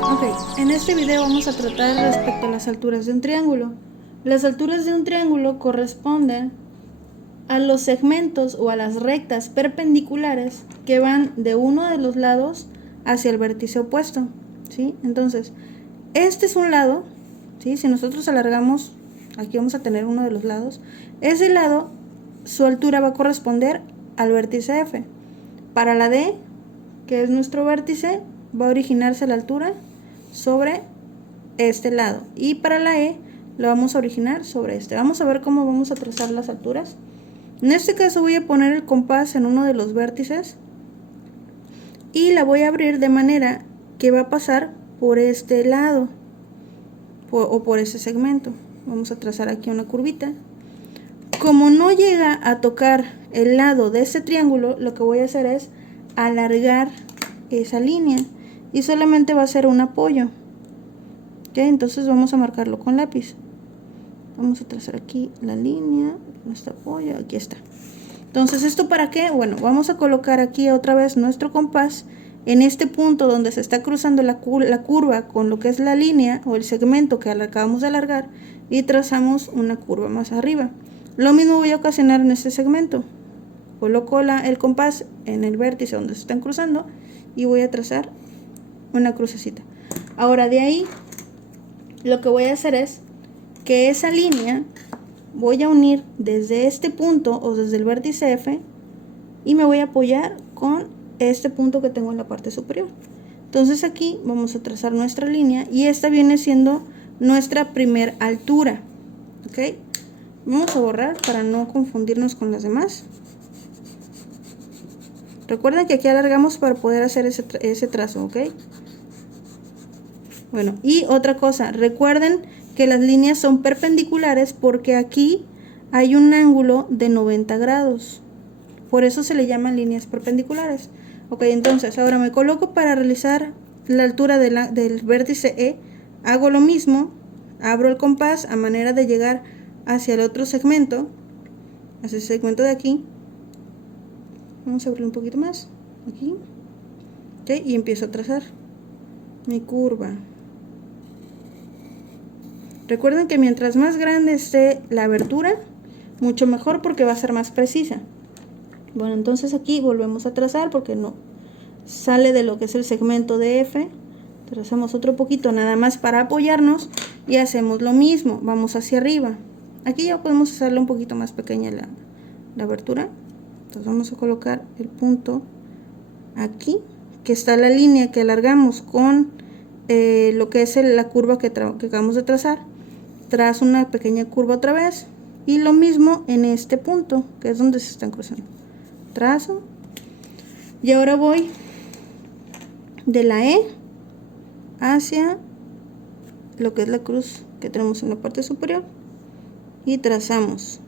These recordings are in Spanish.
Ok, en este video vamos a tratar respecto a las alturas de un triángulo. Las alturas de un triángulo corresponden a los segmentos o a las rectas perpendiculares que van de uno de los lados hacia el vértice opuesto, ¿sí? Entonces, este es un lado, ¿sí? Si nosotros alargamos, aquí vamos a tener uno de los lados. Ese lado, su altura va a corresponder al vértice F. Para la D, que es nuestro vértice, va a originarse la altura sobre este lado, y para la E lo vamos a originar sobre este. Vamos a ver cómo vamos a trazar las alturas. En este caso voy a poner el compás en uno de los vértices y la voy a abrir de manera que va a pasar por este lado o por ese segmento. Vamos a trazar aquí una curvita. Como no llega a tocar el lado de este triángulo, lo que voy a hacer es alargar esa línea y solamente va a ser un apoyo. ¿Ok? Entonces vamos a marcarlo con lápiz. Vamos a trazar aquí la línea, nuestro apoyo, aquí está. Entonces, ¿esto para qué? Bueno, vamos a colocar aquí otra vez nuestro compás en este punto donde se está cruzando la curva con lo que es la línea o el segmento que acabamos de alargar, y trazamos una curva más arriba. Lo mismo voy a ocasionar en este segmento. Coloco el compás en el vértice donde se están cruzando y voy a trazar una crucecita. Ahora de ahí lo que voy a hacer es que esa línea voy a unir desde este punto o desde el vértice F y me voy a apoyar con este punto que tengo en la parte superior. Entonces aquí vamos a trazar nuestra línea y esta viene siendo nuestra primer altura. ¿Ok? Vamos a borrar para no confundirnos con las demás. Recuerden que aquí alargamos para poder hacer ese trazo, ¿ok? Bueno, y otra cosa, recuerden que las líneas son perpendiculares porque aquí hay un ángulo de 90 grados. Por eso se le llaman líneas perpendiculares. Ok, entonces ahora me coloco para realizar la altura del vértice E. Hago lo mismo, abro el compás a manera de llegar hacia el otro segmento, hacia el segmento de aquí. Vamos a abrir un poquito más, aquí. Ok, y empiezo a trazar mi curva. Recuerden que mientras más grande esté la abertura, mucho mejor porque va a ser más precisa. Bueno, entonces aquí volvemos a trazar porque no sale de lo que es el segmento de F. Trazamos otro poquito nada más para apoyarnos y hacemos lo mismo. Vamos hacia arriba. Aquí ya podemos hacerle un poquito más pequeña la abertura. Entonces vamos a colocar el punto aquí, que está la línea que alargamos con lo que es la curva que acabamos de trazar. Trazo una pequeña curva otra vez y lo mismo en este punto que es donde se están cruzando. Trazo y ahora voy de la E hacia lo que es la cruz que tenemos en la parte superior y trazamos.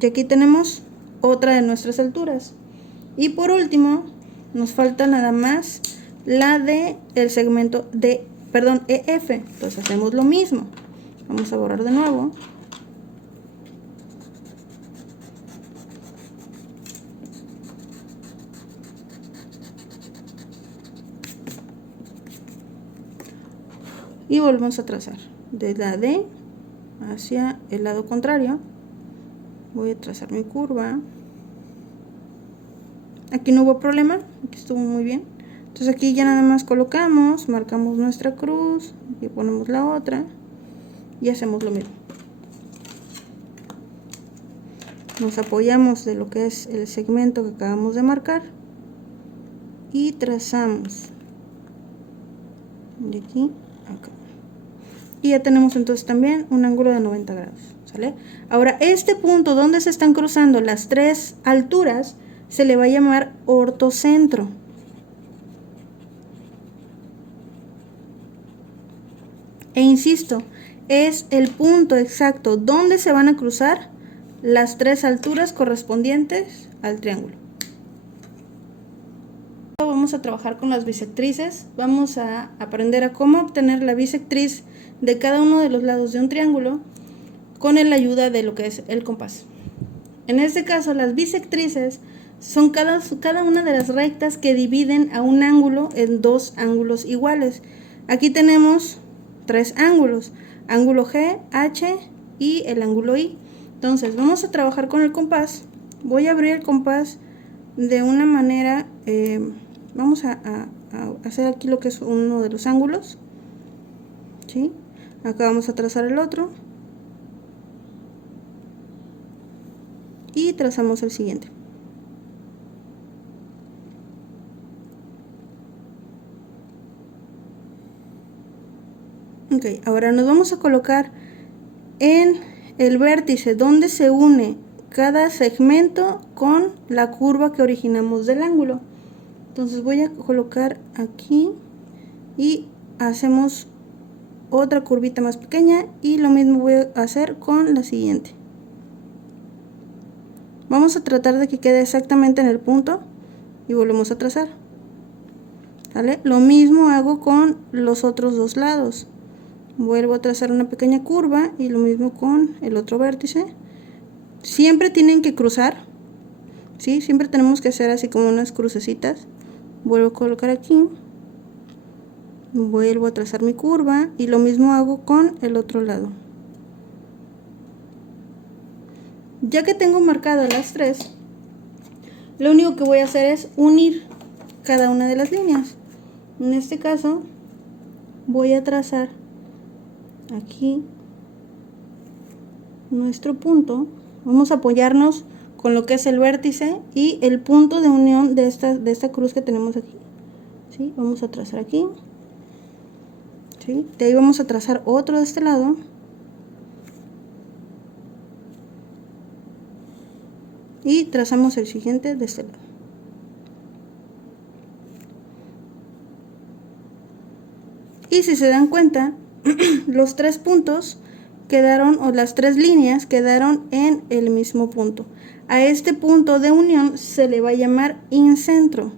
Y aquí tenemos otra de nuestras alturas. Y por último nos falta nada más la de el segmento de, perdón, EF. Entonces hacemos lo mismo. Vamos a borrar de nuevo. Y volvemos a trazar de la D hacia el lado contrario. Voy a trazar mi curva. Aquí no hubo problema, aquí estuvo muy bien. Entonces aquí ya nada más colocamos, marcamos nuestra cruz y ponemos la otra y hacemos lo mismo. Nos apoyamos de lo que es el segmento que acabamos de marcar y trazamos de aquí a acá. Y ya tenemos entonces también un ángulo de 90 grados, ¿sale? Ahora este punto donde se están cruzando las tres alturas se le va a llamar ortocentro. E insisto, es el punto exacto donde se van a cruzar las tres alturas correspondientes al triángulo. Vamos a trabajar con las bisectrices. Vamos a aprender a cómo obtener la bisectriz de cada uno de los lados de un triángulo con la ayuda de lo que es el compás. En este caso, las bisectrices son cada una de las rectas que dividen a un ángulo en dos ángulos iguales. Aquí tenemos tres ángulos, ángulo G, H y el ángulo I. Entonces vamos a trabajar con el compás. Voy a abrir el compás de una manera, vamos a hacer aquí lo que es uno de los ángulos, ¿sí? Acá vamos a trazar el otro y trazamos el siguiente. Ok, ahora nos vamos a colocar en el vértice donde se une cada segmento con la curva que originamos del ángulo. Entonces voy a colocar aquí y hacemos otra curvita más pequeña y lo mismo voy a hacer con la siguiente. Vamos a tratar de que quede exactamente en el punto y volvemos a trazar. ¿Vale? Lo mismo hago con los otros dos lados. Vuelvo a trazar una pequeña curva y lo mismo con el otro vértice. Siempre tienen que cruzar, ¿sí? Siempre tenemos que hacer así como unas crucecitas. Vuelvo a colocar aquí, vuelvo a trazar mi curva y lo mismo hago con el otro lado. Ya que tengo marcadas las tres, lo único que voy a hacer es unir cada una de las líneas. En este caso voy a trazar aquí nuestro punto. Vamos a apoyarnos con lo que es el vértice y el punto de unión de esta cruz que tenemos aquí, ¿sí? Vamos a trazar aquí, ¿sí? De ahí vamos a trazar otro de este lado y trazamos el siguiente de este lado. Y si se dan cuenta, los tres puntos quedaron, o las tres líneas quedaron en el mismo punto. A este punto de unión se le va a llamar incentro.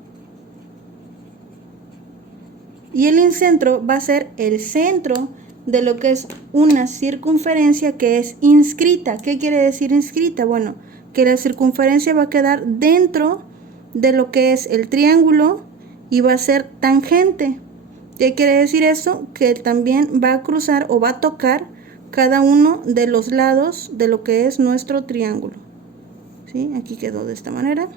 Y el incentro va a ser el centro de lo que es una circunferencia que es inscrita. ¿Qué quiere decir inscrita? Bueno, que la circunferencia va a quedar dentro de lo que es el triángulo y va a ser tangente. ¿Qué quiere decir eso? Que también va a cruzar o va a tocar cada uno de los lados de lo que es nuestro triángulo, ¿sí? Aquí quedó de esta manera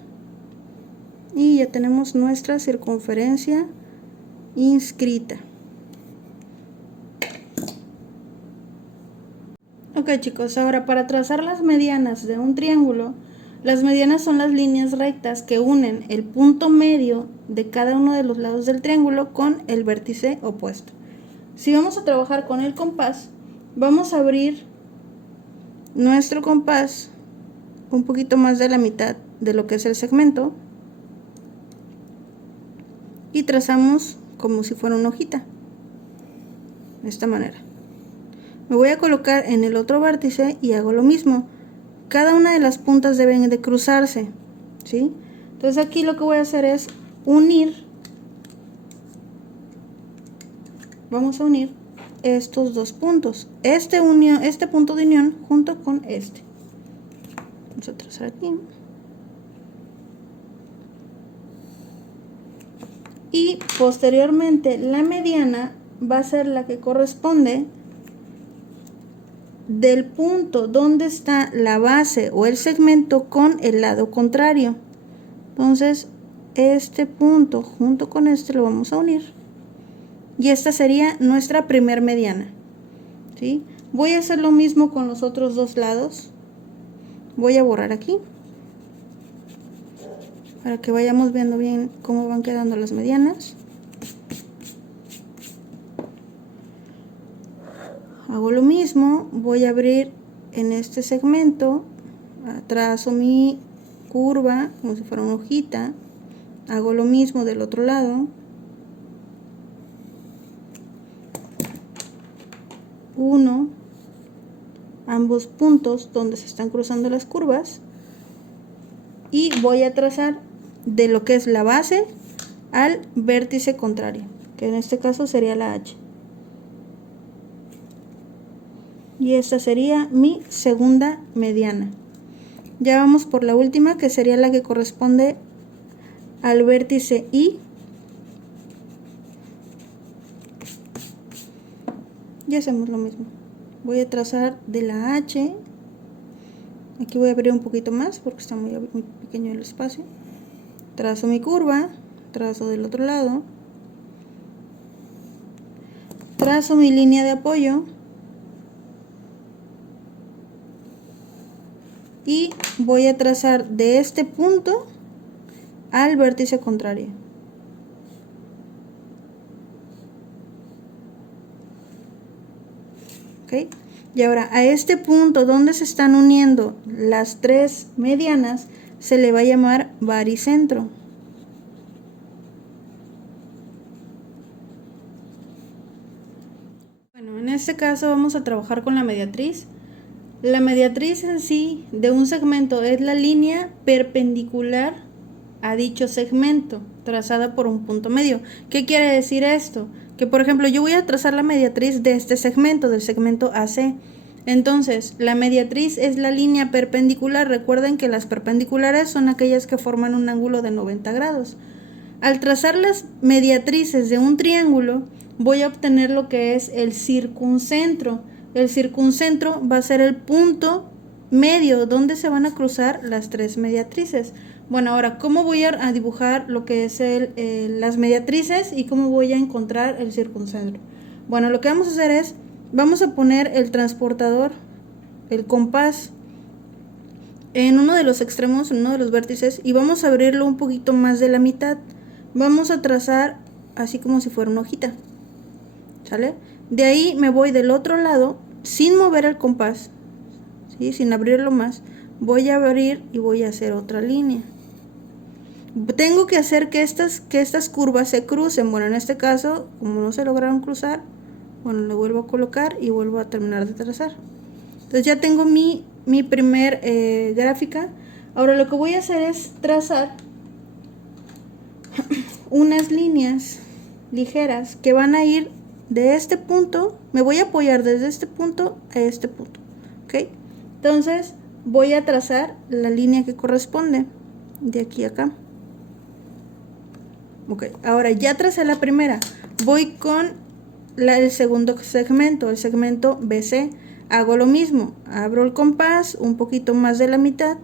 y ya tenemos nuestra circunferencia inscrita. Ok, chicos, ahora para trazar las medianas de un triángulo, las medianas son las líneas rectas que unen el punto medio de cada uno de los lados del triángulo con el vértice opuesto. Si vamos a trabajar con el compás, vamos a abrir nuestro compás un poquito más de la mitad de lo que es el segmento y trazamos como si fuera una hojita, de esta manera. Me voy a colocar en el otro vértice y hago lo mismo. Cada una de las puntas deben de cruzarse, ¿sí? Entonces aquí lo que voy a hacer es unir. Vamos a unir estos dos puntos, este punto de unión junto con este. Vamos a trazar aquí y posteriormente la mediana va a ser la que corresponde del punto donde está la base o el segmento con el lado contrario. Entonces este punto junto con este lo vamos a unir y esta sería nuestra primer mediana, ¿sí? Voy a hacer lo mismo con los otros dos lados. Voy a borrar aquí para que vayamos viendo bien cómo van quedando las medianas. Hago lo mismo, voy a abrir en este segmento, trazo mi curva como si fuera una hojita, hago lo mismo del otro lado, uno ambos puntos donde se están cruzando las curvas y voy a trazar de lo que es la base al vértice contrario, que en este caso sería la H. Y esta sería mi segunda mediana. Ya vamos por la última, que sería la que corresponde al vértice I. Y hacemos lo mismo. Voy a trazar de la H. Aquí voy a abrir un poquito más porque está muy pequeño el espacio. Trazo mi curva, trazo del otro lado, trazo mi línea de apoyo y voy a trazar de este punto al vértice contrario. ¿Ok? Y ahora a este punto donde se están uniendo las tres medianas se le va a llamar baricentro. Bueno, en este caso vamos a trabajar con la mediatriz. La mediatriz en sí de un segmento es la línea perpendicular a dicho segmento, trazada por un punto medio. ¿Qué quiere decir esto? Que por ejemplo yo voy a trazar la mediatriz de este segmento, del segmento AC. Entonces, la mediatriz es la línea perpendicular. Recuerden que las perpendiculares son aquellas que forman un ángulo de 90 grados. Al trazar las mediatrices de un triángulo, voy a obtener lo que es el circuncentro. El circuncentro va a ser el punto medio donde se van a cruzar las tres mediatrices. Bueno, ahora, ¿cómo voy a dibujar lo que es las mediatrices y cómo voy a encontrar el circuncentro? Bueno, lo que vamos a hacer es, vamos a poner el transportador, el compás, en uno de los extremos, en uno de los vértices, y vamos a abrirlo un poquito más de la mitad. Vamos a trazar así como si fuera una hojita, ¿sale? De ahí me voy del otro lado sin mover el compás, ¿sí? Sin abrirlo más. Voy a abrir y voy a hacer otra línea. Tengo que hacer que estas curvas se crucen. Bueno, en este caso, como no se lograron cruzar, bueno, lo vuelvo a colocar y vuelvo a terminar de trazar. Entonces ya tengo mi primer gráfica. Ahora lo que voy a hacer es trazar unas líneas ligeras que van a ir de este punto. Me voy a apoyar desde este punto a este punto, ¿ok? Entonces voy a trazar la línea que corresponde de aquí a acá. Ok, ahora ya tracé la primera. Voy con el segundo segmento, el segmento BC. Hago lo mismo, abro el compás un poquito más de la mitad.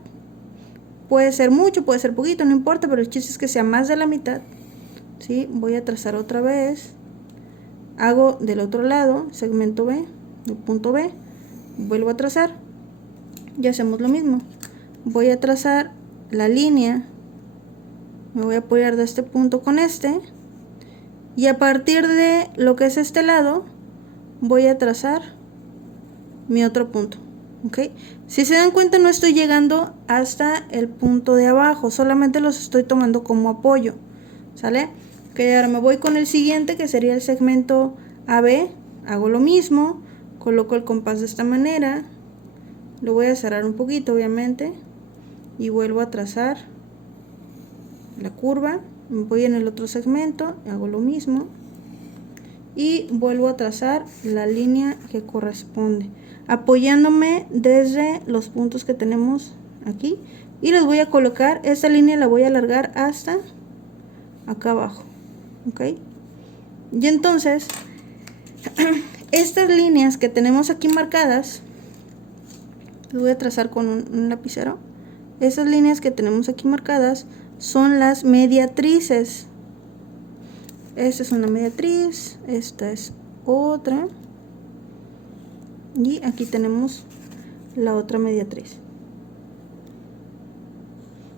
Puede ser mucho, puede ser poquito, no importa, pero el chiste es que sea más de la mitad. ¿Sí? Voy a trazar otra vez. Hago del otro lado, segmento B, el punto B. Vuelvo a trazar. Y hacemos lo mismo. Voy a trazar la línea. Me voy a apoyar de este punto con este. Y a partir de lo que es este lado, voy a trazar mi otro punto. ¿Ok? Si se dan cuenta, no estoy llegando hasta el punto de abajo, solamente los estoy tomando como apoyo. ¿Sale? Ok, ahora me voy con el siguiente, que sería el segmento AB. Hago lo mismo, coloco el compás de esta manera, lo voy a cerrar un poquito obviamente y vuelvo a trazar la curva. Me voy en el otro segmento, hago lo mismo y vuelvo a trazar la línea que corresponde, apoyándome desde los puntos que tenemos aquí, y les voy a colocar, esta línea la voy a alargar hasta acá abajo. ¿Ok? Y entonces estas líneas que tenemos aquí marcadas, las voy a trazar con un lapicero. Esas líneas que tenemos aquí marcadas son las mediatrices. Esta es una mediatriz, esta es otra, y aquí tenemos la otra mediatriz.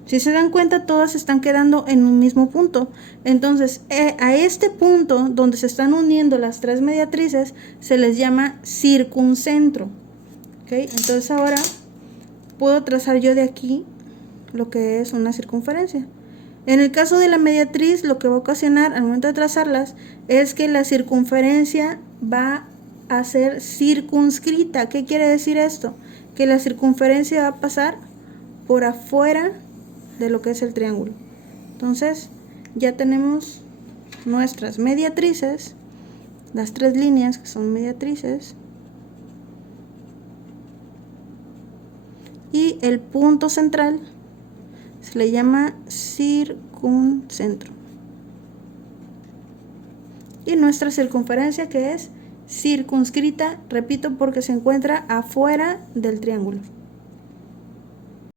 Si se dan cuenta, todas están quedando en un mismo punto. Entonces, a este punto donde se están uniendo las tres mediatrices se les llama circuncentro. ¿Ok? Entonces ahora puedo trazar yo de aquí lo que es una circunferencia. En el caso de la mediatriz, lo que va a ocasionar al momento de trazarlas es que la circunferencia va a ser circunscrita. ¿Qué quiere decir esto? Que la circunferencia va a pasar por afuera de lo que es el triángulo. Entonces ya tenemos nuestras mediatrices, las tres líneas que son mediatrices, y el punto central se le llama circuncentro. Y nuestra circunferencia, que es circunscrita, repito, porque se encuentra afuera del triángulo.